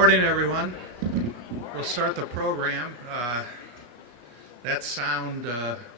Morning, everyone. We'll start the program. That sound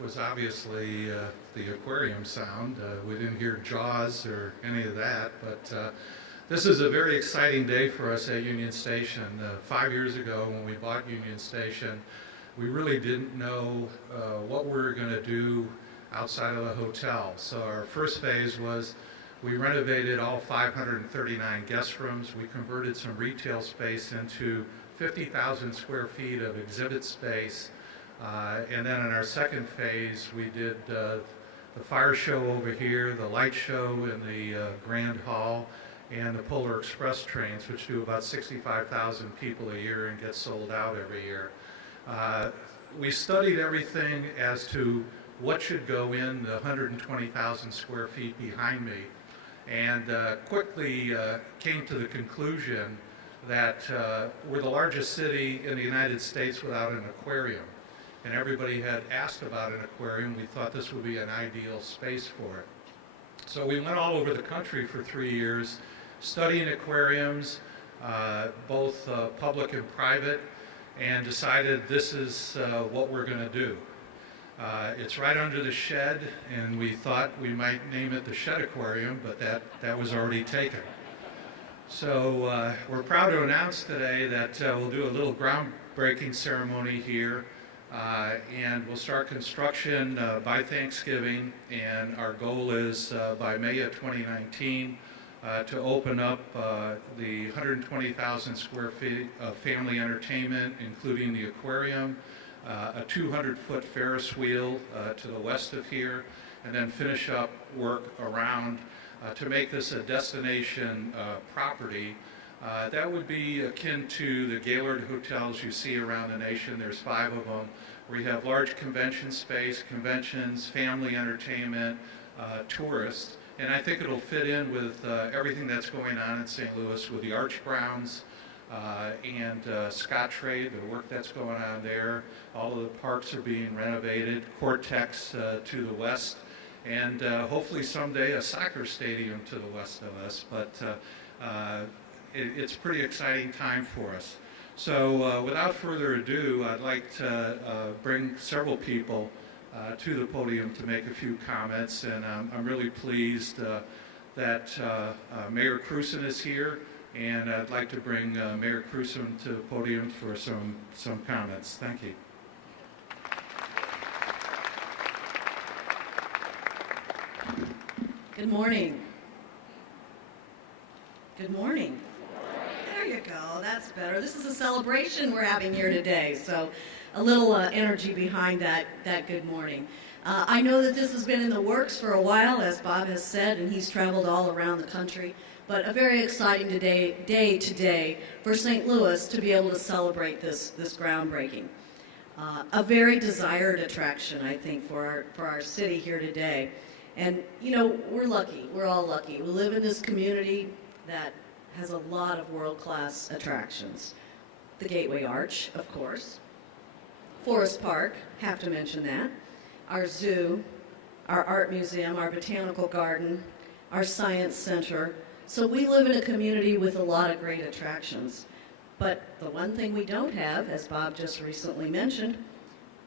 was obviously the aquarium sound. We didn't hear Jaws or any of that, but this is a very exciting day for us at Union Station. 5 years ago when we bought Union Station, we really didn't know what we were going to do outside of the hotel. So our first phase was we renovated all 539 guest rooms. We converted some retail space into 50,000 square feet of exhibit space. And then in our second phase, we did the fire show over here, the light show in the Grand Hall, and the Polar Express trains, which do about 65,000 people a year and get sold out every year. We studied everything as to what should go in the 120,000 square feet behind me, and quickly came to the conclusion that we're the largest city in the United States without an aquarium. And everybody had asked about an aquarium. We thought this would be an ideal space for it. So we went all over the country for 3 years, studying aquariums, both public and private, and decided this is what we're going to do. It's right under the shed, and we thought we might name it the Shed Aquarium, but that was already taken. So we're proud to announce today that we'll do a little groundbreaking ceremony here, and we'll start construction by Thanksgiving, and our goal is by May of 2019 to open up the 120,000 square feet of family entertainment, including the aquarium, a 200-foot Ferris wheel to the west of here, and then finish up work around to make this a destination property. That would be akin to the Gaylord hotels you see around the nation. There's 5 of them, where you have large convention space, conventions, family entertainment, tourists. And I think it'll fit in with everything that's going on in St. Louis with the Arch Grounds and Scottrade, the work that's going on there. All of the parks are being renovated, Cortex to the west, and hopefully someday a soccer stadium to the west of us. But it's a pretty exciting time for us. So without further ado, I'd like to bring several people to the podium to make a few comments, and I'm really pleased that Mayor Cruson is here, and I'd like to bring Mayor Cruson to the podium for some comments. Thank you. Good morning. Good morning. There you go. That's better. This is a celebration we're having here today, so a little energy behind that good morning. I know that this has been in the works for a while, as Bob has said, and he's traveled all around the country, but a very exciting day today for St. Louis to be able to celebrate this groundbreaking. A very desired attraction, I think, for our city here today. And, you know, we're lucky. We're all lucky. We live in this community that has a lot of world-class attractions. The Gateway Arch, of course. Forest Park, have to mention that. Our zoo, our art museum, our botanical garden, our science center. So we live in a community with a lot of great attractions. But the one thing we don't have, as Bob just recently mentioned,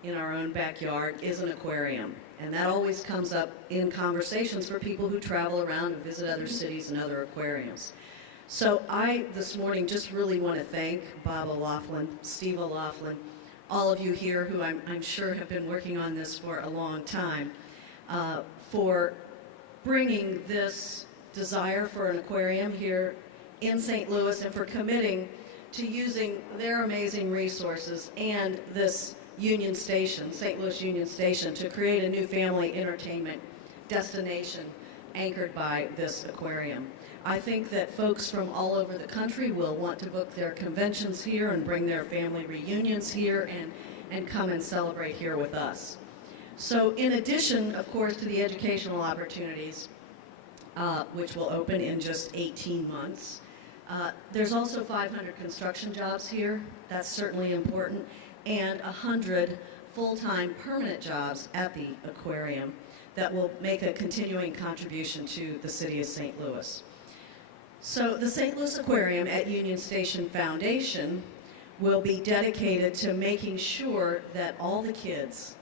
in our own backyard is an aquarium. And that always comes up in conversations for people who travel around and visit other cities and other aquariums. So I, this morning, just really want to thank Bob O'Laughlin, Steve O'Laughlin, all of you here who I'm sure have been working on this for a long time, for bringing this desire for an aquarium here in St. Louis and for committing to using their amazing resources and this Union Station, St. Louis Union Station, to create a new family entertainment destination anchored by this aquarium. I think that folks from all over the country will want to book their conventions here and bring their family reunions here and come and celebrate here with us. So in addition, of course, to the educational opportunities, which will open in just 18 months, there's also 500 construction jobs here. That's certainly important. And 100 full-time permanent jobs at the aquarium that will make a continuing contribution to the city of St. Louis. So the St. Louis Aquarium at Union Station Foundation will be dedicated to making sure that all the kids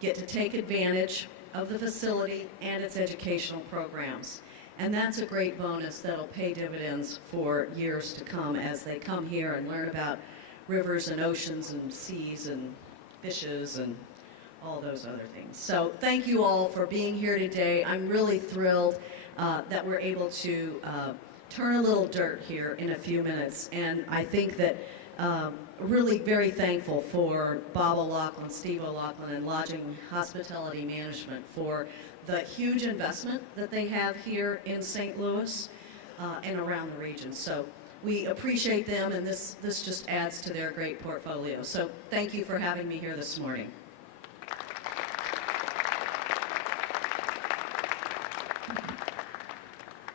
get to take advantage of the facility and its educational programs. And that's a great bonus that'll pay dividends for years to come as they come here and learn about rivers and oceans and seas and fishes and all those other things. So thank you all for being here today. I'm really thrilled that we're able to turn a little dirt here in a few minutes. And I think that really very thankful for Bob O'Loughlin, Steve O'Loughlin, and Lodging Hospitality Management for the huge investment that they have here in St. Louis and around the region. So we appreciate them, and this just adds to their great portfolio. So thank you for having me here this morning.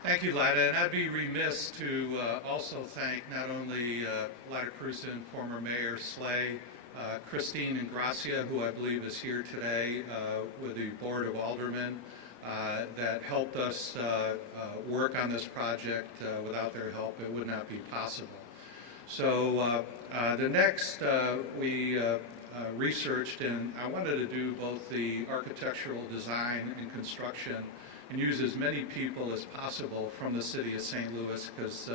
Thank you, Lida, and I'd be remiss to also thank not only Lida Cruzen, former Mayor Slay, Christine Ingracia, who I believe is here today with the Board of Aldermen, that helped us work on this project. Without their help, it would not be possible. So the next we researched, and I wanted to do both the architectural design and construction and use as many people as possible from the city of St. Louis, because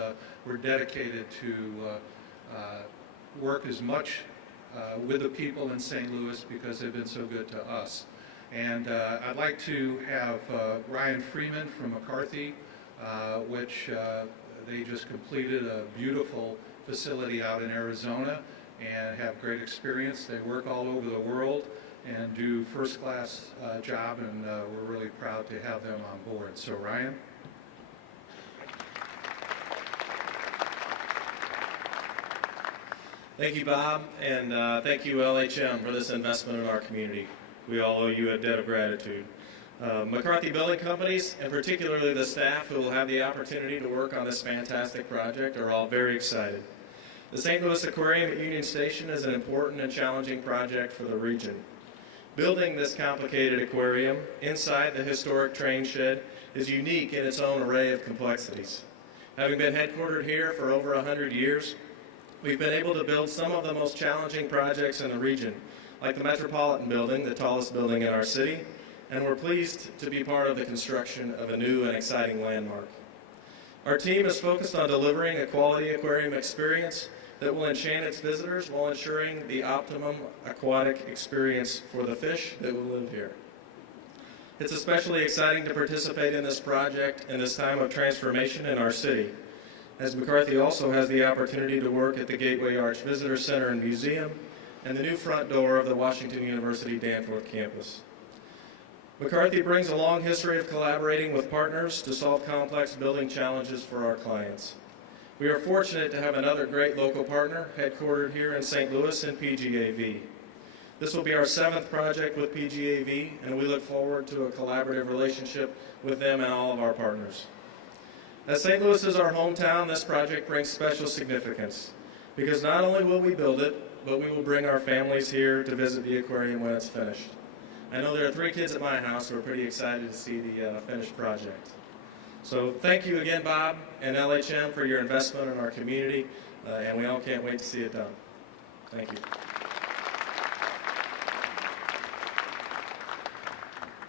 we're dedicated to work as much with the people in St. Louis because they've been so good to us. And I'd like to have Ryan Freeman from McCarthy, which they just completed a beautiful facility out in Arizona and have great experience. They work all over the world and do first-class job, and we're really proud to have them on board. So Ryan? Thank you, Bob, and thank you, LHM, for this investment in our community. We all owe you a debt of gratitude. McCarthy Building Companies, and particularly the staff who will have the opportunity to work on this fantastic project, are all very excited. The St. Louis Aquarium at Union Station is an important and challenging project for the region. Building this complicated aquarium inside the historic train shed is unique in its own array of complexities. Having been headquartered here for over 100 years, we've been able to build some of the most challenging projects in the region, like the Metropolitan Building, the tallest building in our city, and we're pleased to be part of the construction of a new and exciting landmark. Our team is focused on delivering a quality aquarium experience that will enchant its visitors while ensuring the optimum aquatic experience for the fish that will live here. It's especially exciting to participate in this project in this time of transformation in our city, as McCarthy also has the opportunity to work at the Gateway Arch Visitor Center and Museum and the new front door of the Washington University Danforth campus. McCarthy brings a long history of collaborating with partners to solve complex building challenges for our clients. We are fortunate to have another great local partner headquartered here in St. Louis in PGAV. This will be our 7th project with PGAV, and we look forward to a collaborative relationship with them and all of our partners. As St. Louis is our hometown, this project brings special significance, because not only will we build it, but we will bring our families here to visit the aquarium when it's finished. I know there are 3 kids at my house who are pretty excited to see the finished project. So thank you again, Bob and LHM, for your investment in our community, and we all can't wait to see it done. Thank you.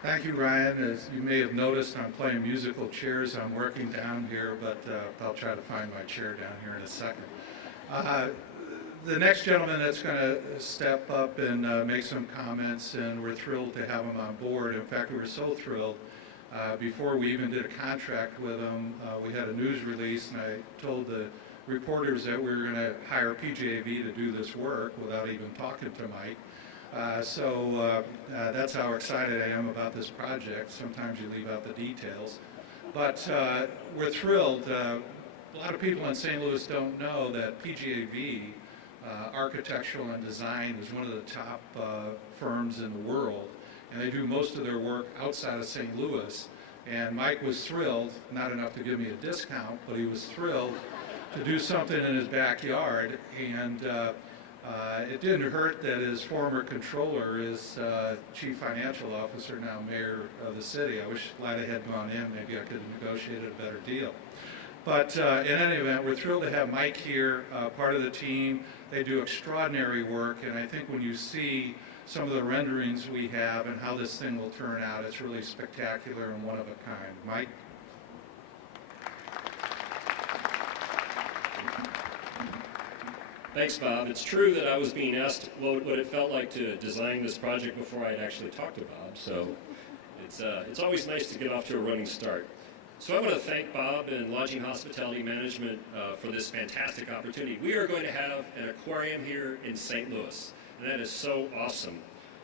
Thank you, Ryan. As you may have noticed, I'm playing musical chairs. I'm working down here, but I'll try to find my chair down here in a second. The next gentleman that's going to step up and make some comments, and we're thrilled to have him on board. In fact, we were so thrilled. Before we even did a contract with him, we had a news release, and I told the reporters that we were going to hire PGAV to do this work without even talking to Mike. So that's how excited I am about this project. Sometimes you leave out the details. But we're thrilled. A lot of people in St. Louis don't know that PGAV, Architectural and Design, is one of the top firms in the world. And they do most of their work outside of St. Louis. And Mike was thrilled, not enough to give me a discount, but he was thrilled to do something in his backyard. And it didn't hurt that his former controller is chief financial officer, now mayor of the city. I wish Lida had gone in. Maybe I could have negotiated a better deal. But in any event, we're thrilled to have Mike here, part of the team. They do extraordinary work, and I think when you see some of the renderings we have and how this thing will turn out, it's really spectacular and one of a kind. Mike? Thanks, Bob. It's true that I was being asked what it felt like to design this project before I had actually talked to Bob, so it's always nice to get off to a running start. So I want to thank Bob and Lodging Hospitality Management for this fantastic opportunity. We are going to have an aquarium here in St. Louis, and that is so awesome.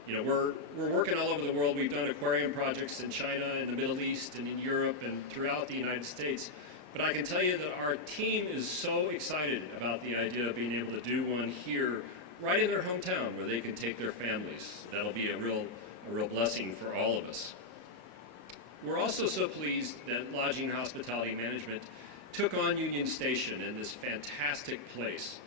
You know, we're working all over the world. We've done aquarium projects in China, in the Middle East, and in Europe, and throughout the United States. But I can tell you that our team is so excited about the idea of being able to do one here, right in their hometown, where they can take their families. That'll be a real blessing for all of us. We're also so pleased that Lodging and Hospitality Management took on Union Station in this fantastic place.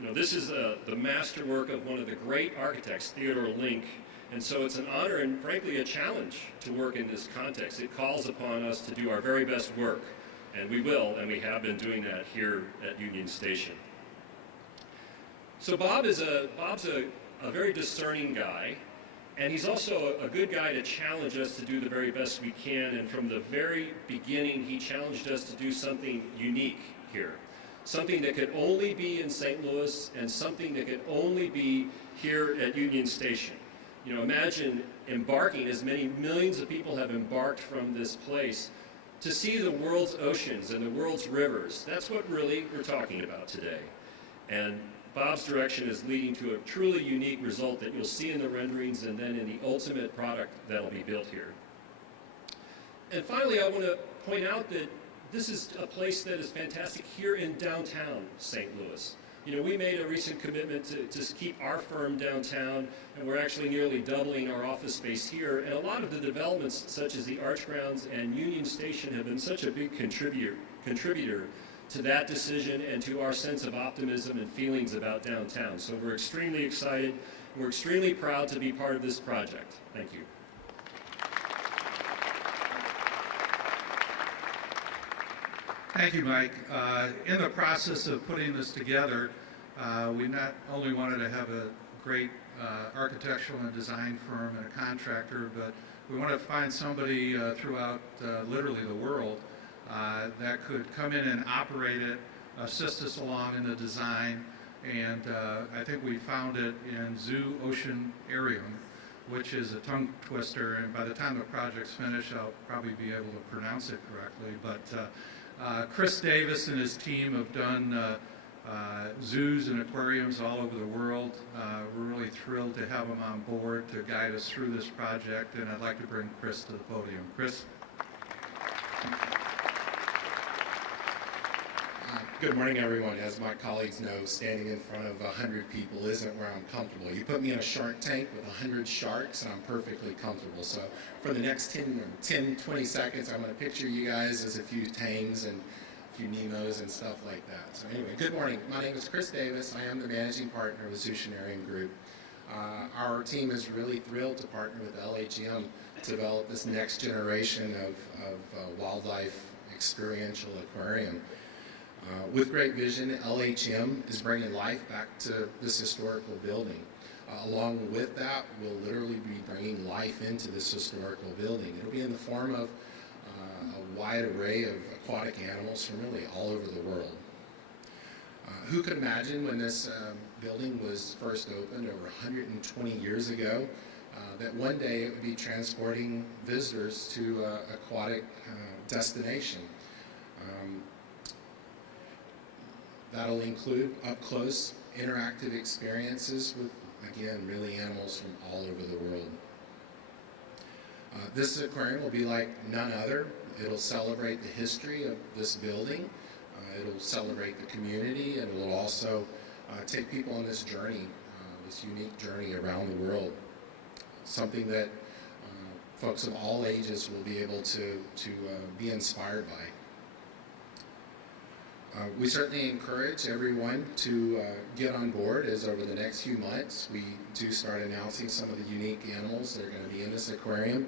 You know, this is the masterwork of one of the great architects, Theodore Link, and so it's an honor and frankly a challenge to work in this context. It calls upon us to do our very best work. And we will, and we have been doing that here at Union Station. So Bob's a very discerning guy, and he's also a good guy to challenge us to do the very best we can. And from the very beginning, he challenged us to do something unique here, something that could only be in St. Louis, and something that could only be here at Union Station. You know, imagine embarking, as many millions of people have embarked from this place, to see the world's oceans and the world's rivers. That's what really we're talking about today. And Bob's direction is leading to a truly unique result that you'll see in the renderings and then in the ultimate product that'll be built here. And finally, I want to point out that this is a place that is fantastic here in downtown St. Louis. You know, we made a recent commitment to keep our firm downtown, and we're actually nearly doubling our office space here. And a lot of the developments, such as the Arch Grounds and Union Station, have been such a big contributor to that decision and to our sense of optimism and feelings about downtown. So we're extremely excited. We're extremely proud to be part of this project. Thank you. Thank you, Mike. In the process of putting this together, we not only wanted to have a great architectural and design firm and a contractor, but we wanted to find somebody throughout literally the world that could come in and operate it, assist us along in the design, and I think we found it in Zoo Oceanarium, which is a tongue twister, and by the time the project's finished, I'll probably be able to pronounce it correctly, but Chris Davis and his team have done zoos and aquariums all over the world. We're really thrilled to have him on board to guide us through this project, and I'd like to bring Chris to the podium. Chris? Good morning, everyone. As my colleagues know, standing in front of 100 people isn't where I'm comfortable. You put me in a shark tank with 100 sharks, and I'm perfectly comfortable. So for the next 10, 20 seconds, I'm going to picture you guys as a few Tangs and a few Nemos and stuff like that. So anyway, good morning. My name is Chris Davis. I am the managing partner of the Oceanarium Group. Our team is really thrilled to partner with LHM to develop this next generation of wildlife experiential aquarium. With great vision, LHM is bringing life back to this historical building. Along with that, we'll literally be bringing life into this historical building. It'll be in the form of a wide array of aquatic animals from really all over the world. Who could imagine when this building was first opened over 120 years ago that one day it would be transporting visitors to an aquatic destination. That'll include up-close interactive experiences with, again, really animals from all over the world. This aquarium will be like none other. It'll celebrate the history of this building. It'll celebrate the community, and it'll also take people on this journey, this unique journey around the world. Something that folks of all ages will be able to be inspired by. We certainly encourage everyone to get on board as over the next few months we do start announcing some of the unique animals that are going to be in this aquarium.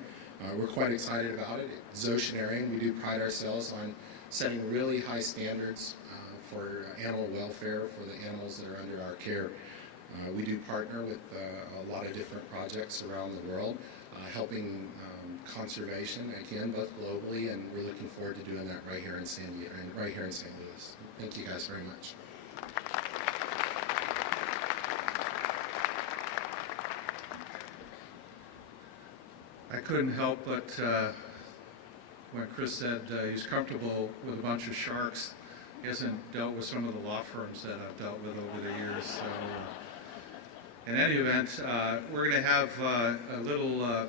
We're quite excited about it. At Oceanarium, we do pride ourselves on setting really high standards for animal welfare for the animals that are under our care. We do partner with a lot of different projects around the world, helping conservation, again, both globally, and we're looking forward to doing that right here in St. Louis. Thank you guys very much. I couldn't help but, when Chris said he's comfortable with a bunch of sharks, he hasn't dealt with some of the law firms that I've dealt with over the years. So, in any event, we're going to have a little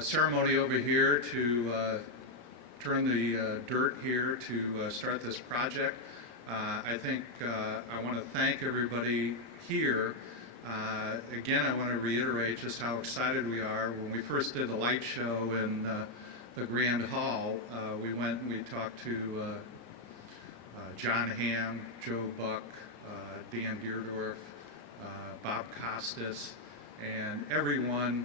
ceremony over here to turn the dirt here to start this project. I think I want to thank everybody here. Again, I want to reiterate just how excited we are. When we first did the light show in the Grand Hall, we went and we talked to John Hamm, Joe Buck, Dan Deerdorf, Bob Costas, and everyone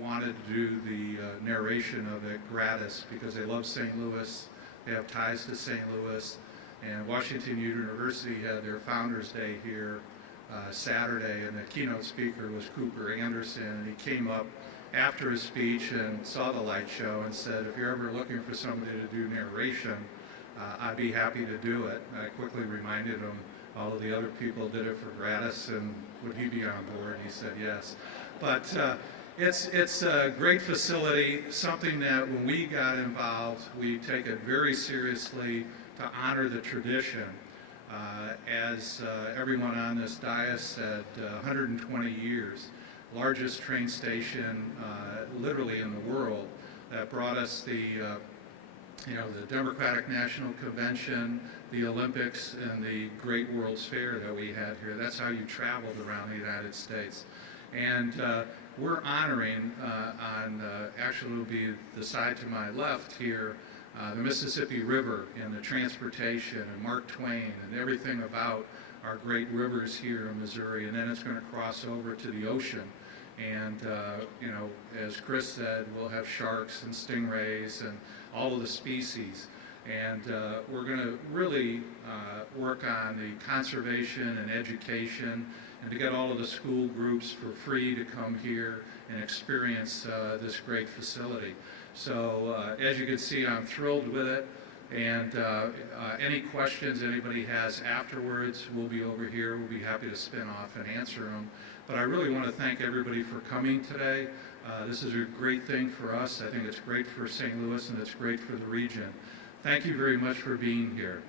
wanted to do the narration of it gratis because they love St. Louis, they have ties to St. Louis, and Washington University had their Founders Day here Saturday, and the keynote speaker was Cooper Anderson, and he came up after his speech and saw the light show and said, if you're ever looking for somebody to do narration, I'd be happy to do it. I quickly reminded him all of the other people did it for gratis, and would he be on board? He said yes. But it's a great facility, something that when we got involved, we take it very seriously to honor the tradition. As everyone on this dais said, 120 years, largest train station literally in the world, that brought us the Democratic National Convention, the Olympics, and the Great World's Fair that we had here. That's how you traveled around the United States. And we're honoring actually it'll be the side to my left here, the Mississippi River and the transportation and Mark Twain and everything about our great rivers here in Missouri. And then it's going to cross over to the ocean. And, as Chris said, we'll have sharks and stingrays and all of the species. And we're going to really work on the conservation and education and to get all of the school groups for free to come here and experience this great facility. So as you can see, I'm thrilled with it. And any questions anybody has afterwards, we'll be over here. We'll be happy to spin off and answer them. But I really want to thank everybody for coming today. This is a great thing for us. I think it's great for St. Louis, and it's great for the region. Thank you very much for being here.